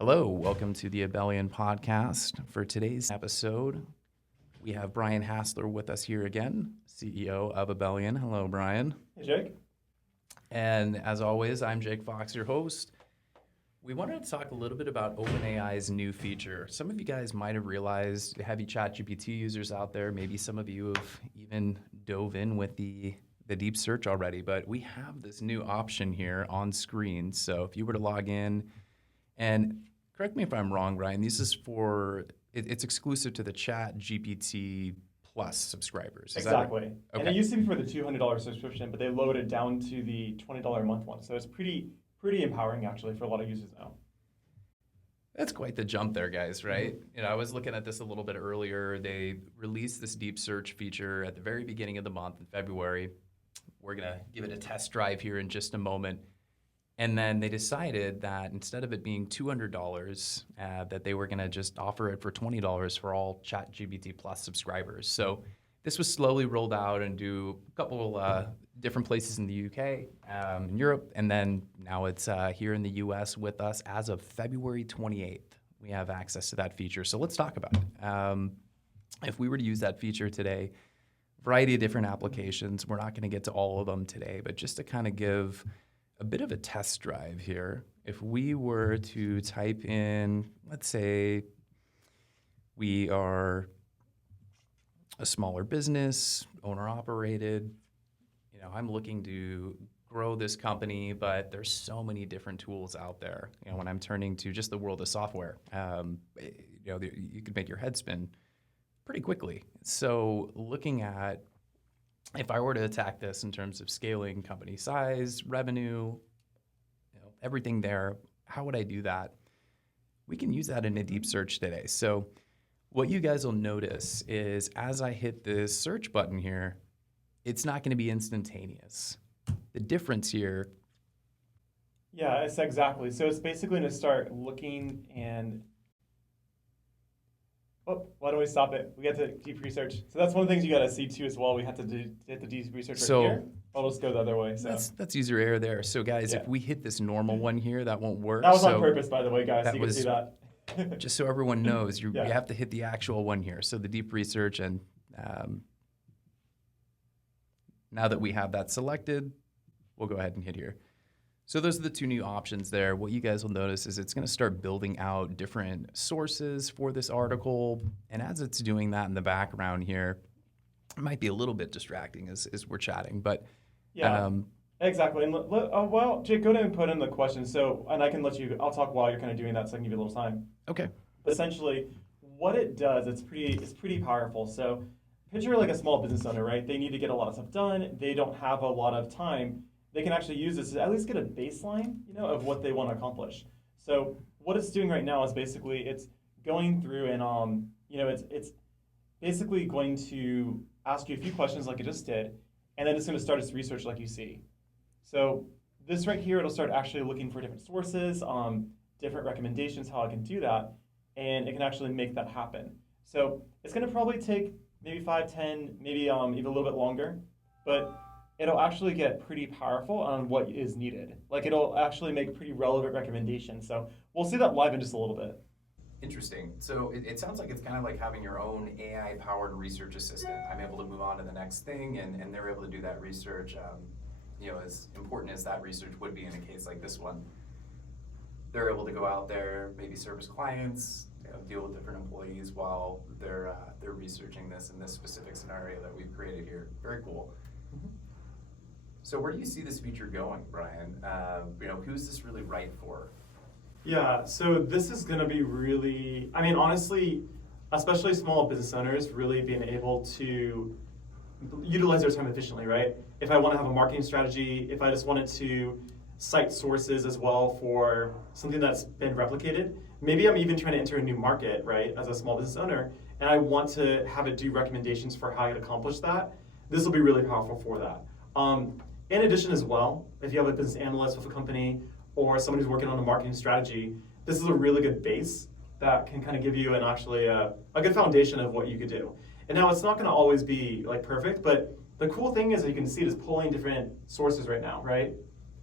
Hello, welcome to the Abellion podcast. For today's episode, we have Brian Hassler with us here again, CEO of Abellion. Hello, Brian. Hey, Jake. And as always, I'm Jake Fox, your host. We wanted to talk a little bit about OpenAI's new feature. Some of you guys might have realized, heavy ChatGPT users out there, maybe some of you have even dove in with the deep search already, but we have this new option here on screen. So if you were to log in, and correct me if I'm wrong, Brian, this is it's exclusive to the ChatGPT Plus subscribers. Is exactly. That right? And it used to be for the $200 subscription, but they lowered it down to the $20 a month one. So it's pretty empowering, actually, for a lot of users now. That's quite the jump there, guys, right? You know, I was looking at this a little bit earlier. They released this deep search feature at the very beginning of the month in February. We're going to give it a test drive here in just a moment. And then they decided that instead of it being $200, that they were going to just offer it for $20 for all ChatGPT Plus subscribers. So this was slowly rolled out into a couple different places in the UK, in Europe, and then now it's here in the US with us as of February 28th. We have access to that feature. So let's talk about it. If we were to use that feature today, variety of different applications. We're not going to get to all of them today, but just to kind of give a bit of a test drive here. If we were to type in, let's say we are a smaller business, owner-operated. You know, I'm looking to grow this company, but there's so many different tools out there. You know, when I'm turning to just the world of software, you could make your head spin pretty quickly. So looking at, if I were to attack this in terms of scaling company size, revenue, everything there, how would I do that? We can use that in a deep search today. So what you guys will notice is as I hit this search button here, it's not going to be instantaneous. The difference here. Yeah, it's exactly. So it's basically going to start looking and, why don't we stop it? We got to deep research. So that's one of the things you got to see too as well. We have to hit the deep research right here. I'll just go the other way. So that's easier air there. So guys, if we hit this normal one here, that won't work. That was on purpose, by the way, guys. So you can see that. Just so everyone knows, you have to hit the actual one here. So the deep research, and now that we have that selected, we'll go ahead and hit here. So those are the two new options there. What you guys will notice is it's going to start building out different sources for this article. And as it's doing that in the background here, it might be a little bit distracting as we're chatting. But yeah, exactly. And well, Jake, go ahead and put in the question. So, and I'll talk while you're kind of doing that so I can give you a little time. Okay. But essentially, what it does, it's pretty powerful. So picture like a small business owner, right? They need to get a lot of stuff done. They don't have a lot of time. They can actually use this to at least get a baseline, of what they want to accomplish. So what it's doing right now is basically it's going through and it's basically going to ask you a few questions like it just did, and then it's going to start its research like you see. So this right here, it'll start actually looking for different sources, different recommendations, how I can do that, and it can actually make that happen. So it's going to probably take maybe 5, 10, maybe even a little bit longer, but it'll actually get pretty powerful on what is needed. Like it'll actually make pretty relevant recommendations. So we'll see that live in just a little bit. Interesting. So it sounds like it's kind of like having your own AI-powered research assistant. I'm able to move on to the next thing, and they're able to do that research, as important as that research would be in a case like this one. They're able to go out there, maybe service clients, deal with different employees while they're researching this in this specific scenario that we've created here. Very cool. Mm-hmm. So where do you see this feature going, Brian? Who's this really right for? Yeah, so this is going to be really, honestly, especially small business owners really being able to utilize their time efficiently, right? If I want to have a marketing strategy, if I just wanted to cite sources as well for something that's been replicated, maybe I'm even trying to enter a new market, right, as a small business owner, and I want to have it do recommendations for how I can accomplish that. This will be really powerful for that. In addition as well, if you have a business analyst with a company or someone who's working on a marketing strategy, this is a really good base that can kind of give you a good foundation of what you could do. And now it's not going to always be like perfect, but the cool thing is that you can see it is pulling different sources right now, right?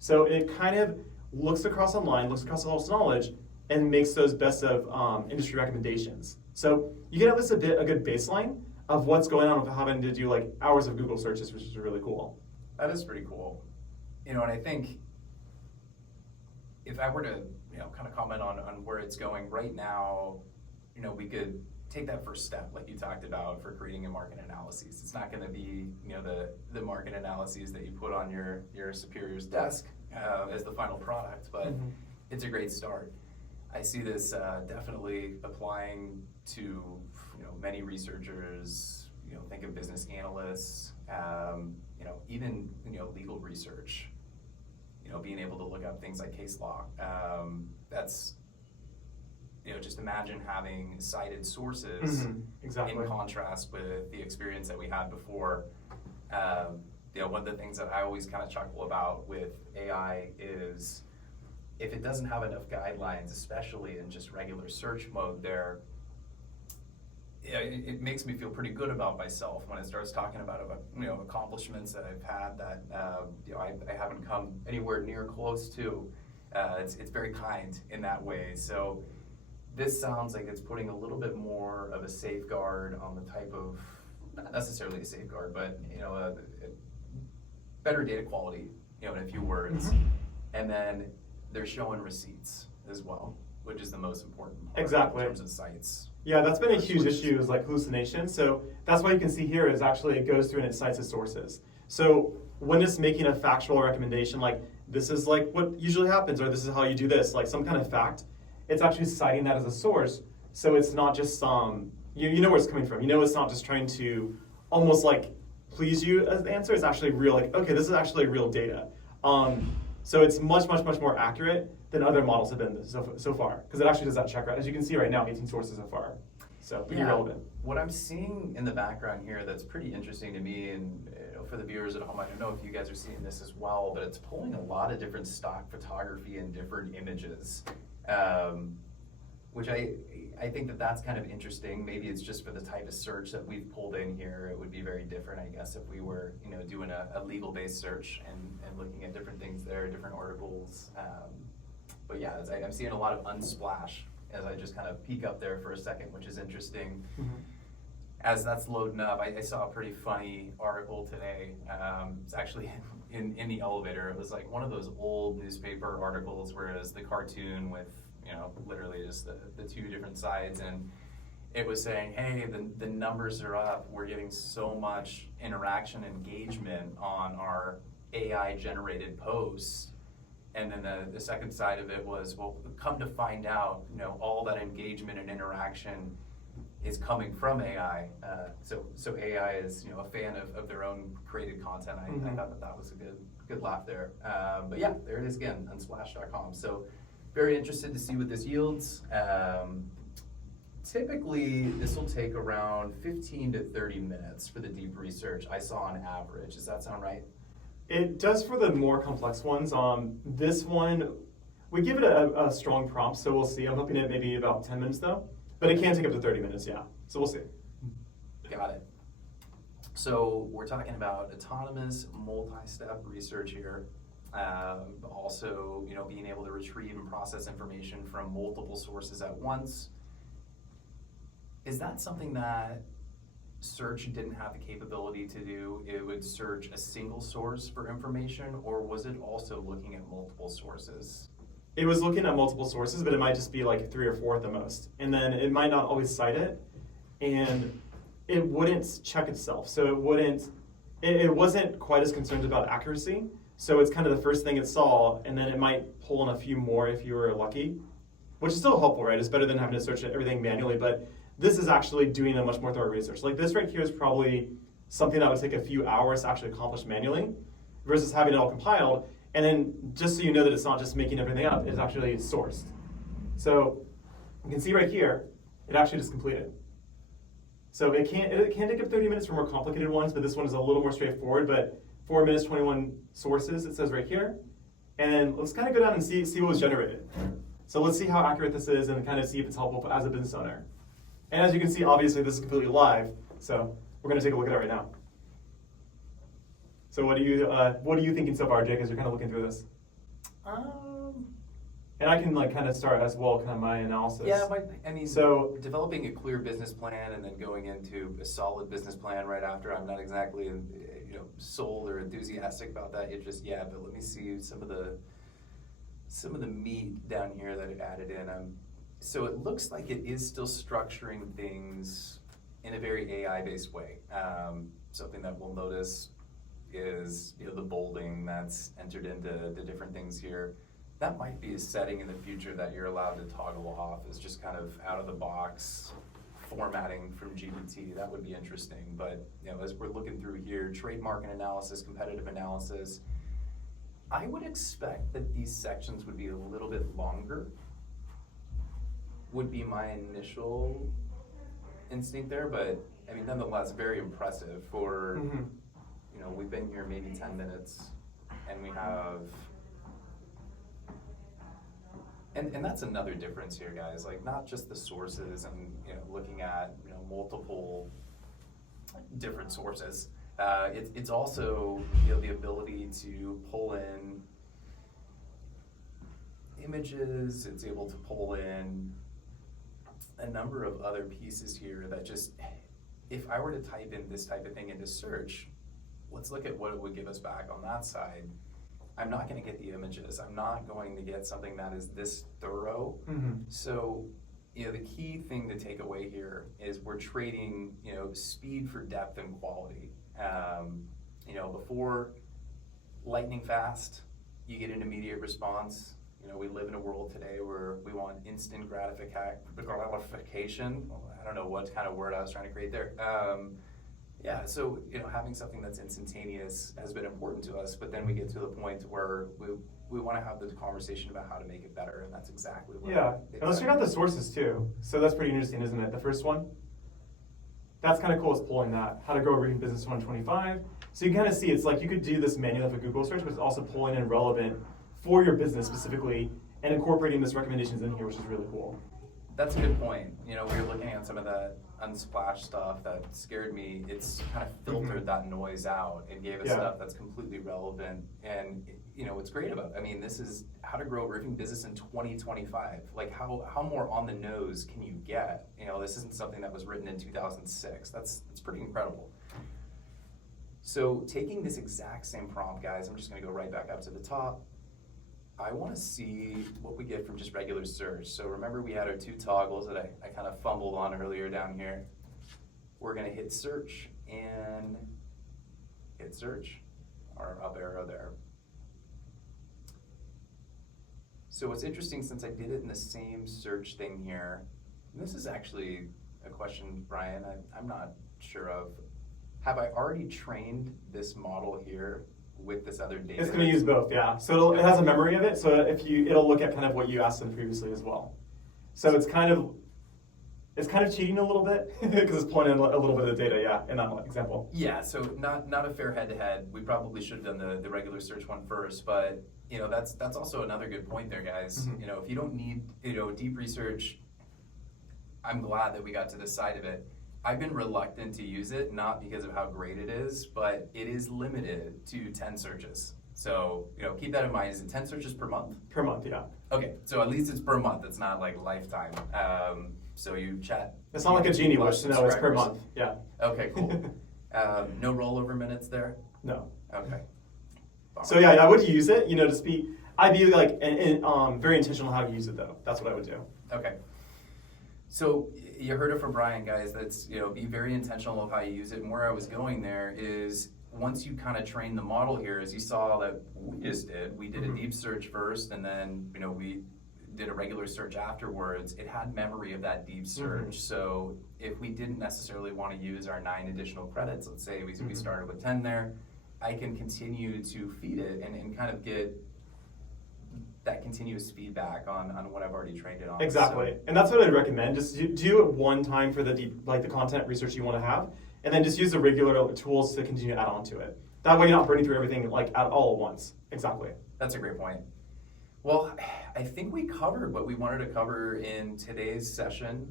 So it kind of looks across online, looks across all its knowledge, and makes those best of industry recommendations. So you get at least a good baseline of what's going on without having to do like hours of Google searches, which is really cool. That is pretty cool. And I think if I were to, kind of comment on where it's going right now, we could take that first step, like you talked about, for creating a market analysis. It's not going to be, the market analyses that you put on your superior's desk as the final product, but it's a great start. I see this definitely applying to, many researchers. Think of business analysts, even legal research. Being able to look up things like case law. That's just imagine having cited sources exactly. in contrast with the experience that we had before. One of the things that I always kind of chuckle about with AI is if it doesn't have enough guidelines, especially in just regular search mode there, it makes me feel pretty good about myself when it starts talking about accomplishments that I've had that I haven't come anywhere near close to. It's very kind in that way. So this sounds like it's putting a little bit more of a safeguard on the type of, not necessarily a safeguard, but a better data quality, in a few words. And then they're showing receipts as well, which is the most important part exactly. in terms of sites. Yeah, that's been a huge issue, is like hallucination. So that's why you can see here is actually it goes through and it cites its sources. So when it's making a factual recommendation, like this is like what usually happens, or this is how you do this, like some kind of fact, it's actually citing that as a source. So it's not just you know where it's coming from. It's not just trying to almost like please you as the answer. It's actually real, like, okay, this is actually real data. So it's much more accurate than other models have been so far, because it actually does that check. As you can see right now, 18 sources so far. So pretty relevant. What I'm seeing in the background here that's pretty interesting to me, and for the viewers at home, I don't know if you guys are seeing this as well, but it's pulling a lot of different stock photography and different images, which I think that's kind of interesting. Maybe it's just for the type of search that we've pulled in here. It would be very different, I guess, if we were doing a legal-based search and looking at different things there, different articles. But yeah, I'm seeing a lot of unsplash as I just kind of peek up there for a second, which is interesting. As that's loading up, I saw a pretty funny article today. It's actually in the elevator. It was like one of those old newspaper articles, whereas the cartoon with literally just the two different sides, and it was saying, hey, the numbers are up. We're getting so much interaction engagement on our AI generated posts. And then the second side of it was, well, come to find out, all that engagement and interaction is coming from AI. So AI is, a fan of their own created content. I thought that was a good laugh there. But yeah, there it is again, unsplash.com. So very interested to see what this yields. Typically, this will take around 15 to 30 minutes for the deep research I saw on average. Does that sound right? It does for the more complex ones. This one, we give it a strong prompt, so we'll see. I'm hoping it maybe about 10 minutes though, but it can take up to 30 minutes, yeah. So we'll see. Got it. So we're talking about autonomous multi-step research here. Also, being able to retrieve and process information from multiple sources at once. Is that something that search didn't have the capability to do? It would search a single source for information, or was it also looking at multiple sources? It was looking at multiple sources, but it might just be like 3 or 4 at the most. And then it might not always cite it, and it wouldn't check itself. So it wasn't quite as concerned about accuracy. So it's kind of the first thing it saw, and then it might pull in a few more if you were lucky, which is still helpful, right? It's better than having to search everything manually, but this is actually doing a much more thorough research. Like this right here is probably something that would take a few hours to actually accomplish manually versus having it all compiled. And then just so you know that it's not just making everything up, it's actually sourced. So you can see right here, it actually just completed. So it can take up 30 minutes for more complicated ones, but this one is a little more straightforward. But 4 minutes, 21 sources, it says right here. And let's kind of go down and see what was generated. So let's see how accurate this is and kind of see if it's helpful as a business owner. And as you can see, obviously this is completely live, so we're going to take a look at it right now. So what are you thinking so far, Jake, as you're kind of looking through this? And I can like kind of start as well, kind of my analysis. Yeah, but I mean, So developing a clear business plan and then going into a solid business plan right after. I'm not exactly, sold or enthusiastic about that. It just but let me see some of the meat down here that it added in. So it looks like it is still structuring things in a very AI-based way. Something that we'll notice is the bolding that's entered into the different things here. That might be a setting in the future that you're allowed to toggle off as just kind of out of the box formatting from GPT. That would be interesting. But as we're looking through here, trademark and analysis, competitive analysis, I would expect that these sections would be a little bit longer, would be my initial instinct there. But I mean, nonetheless, very impressive for, we've been here maybe 10 minutes and we have, and that's another difference here, guys, like not just the sources and, looking at, multiple different sources. It's also, the ability to pull in images. It's able to pull in a number of other pieces here that just, if I were to type in this type of thing into search, let's look at what it would give us back on that side. I'm not going to get the images. I'm not going to get something that is this thorough. So, the key thing to take away here is we're trading, speed for depth and quality. Before lightning fast, you get an immediate response. We live in a world today where we want instant gratification. I don't know what kind of word I was trying to create there. So having something that's instantaneous has been important to us, but then we get to the point where we want to have the conversation about how to make it better, and that's exactly what. And let's check out the sources too. So that's pretty interesting, isn't it? The first one. That's kind of cool. Is pulling that how to grow a reading business 125. So you can kind of see it's like you could do this manually with a Google search, but it's also pulling in relevant for your business specifically and incorporating these recommendations in here, which is really cool. That's a good point. We were looking at some of that Unsplash stuff that scared me. It's kind of filtered that noise out and gave us stuff that's completely relevant. And what's great about it, I mean, this is how to grow a roofing business in 2025. Like how more on the nose can you get? This isn't something that was written in 2006. That's pretty incredible. So taking this exact same prompt, guys, I'm just going to go right back up to the top. I want to see what we get from just regular search. So remember we had our two toggles that I kind of fumbled on earlier down here. We're going to hit search and hit search, our up arrow there. So what's interesting, since I did it in the same search thing here, and this is actually a question, Brian, I'm not sure of. Have I already trained this model here with this other data? It's going to use both, yeah. So it has a memory of it, so it'll look at kind of what you asked them previously as well. So it's kind of cheating a little bit because it's pulling in a little bit of data, in that example. Yeah, so not a fair head-to-head. We probably should have done the regular search one first, but that's also another good point there, guys. If you don't need deep research, I'm glad that we got to this side of it. I've been reluctant to use it, not because of how great it is, but it is limited to 10 searches. So, keep that in mind. Is it 10 searches per month? Per month, yeah. Okay, so at least it's per month. It's not like lifetime. So you chat. It's not like a Genie wish, no, it's per month, yeah. Okay, cool. No rollover minutes there? No. Okay. So yeah, I would use it, to speak. I'd be like very intentional how to use it though. That's what I would do. Okay. So you heard it from Brian, guys. That's, be very intentional of how you use it. And where I was going there is once you kind of train the model here, as you saw that we just did, we did a deep search first, and then, we did a regular search afterwards. It had memory of that deep search. So if we didn't necessarily want to use our 9 additional credits, let's say we started with 10 there, I can continue to feed it and kind of get that continuous feedback on what I've already trained it on. Exactly. And that's what I'd recommend. Just do it one time for the content research you want to have, and then just use the regular tools to continue to add on to it. That way you're not burning through everything at all at once. Exactly. That's a great point. Well, I think we covered what we wanted to cover in today's session.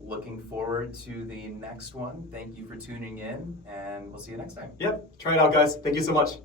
Looking forward to the next one. Thank you for tuning in, and we'll see you next time. Yep. Try it out, guys. Thank you so much.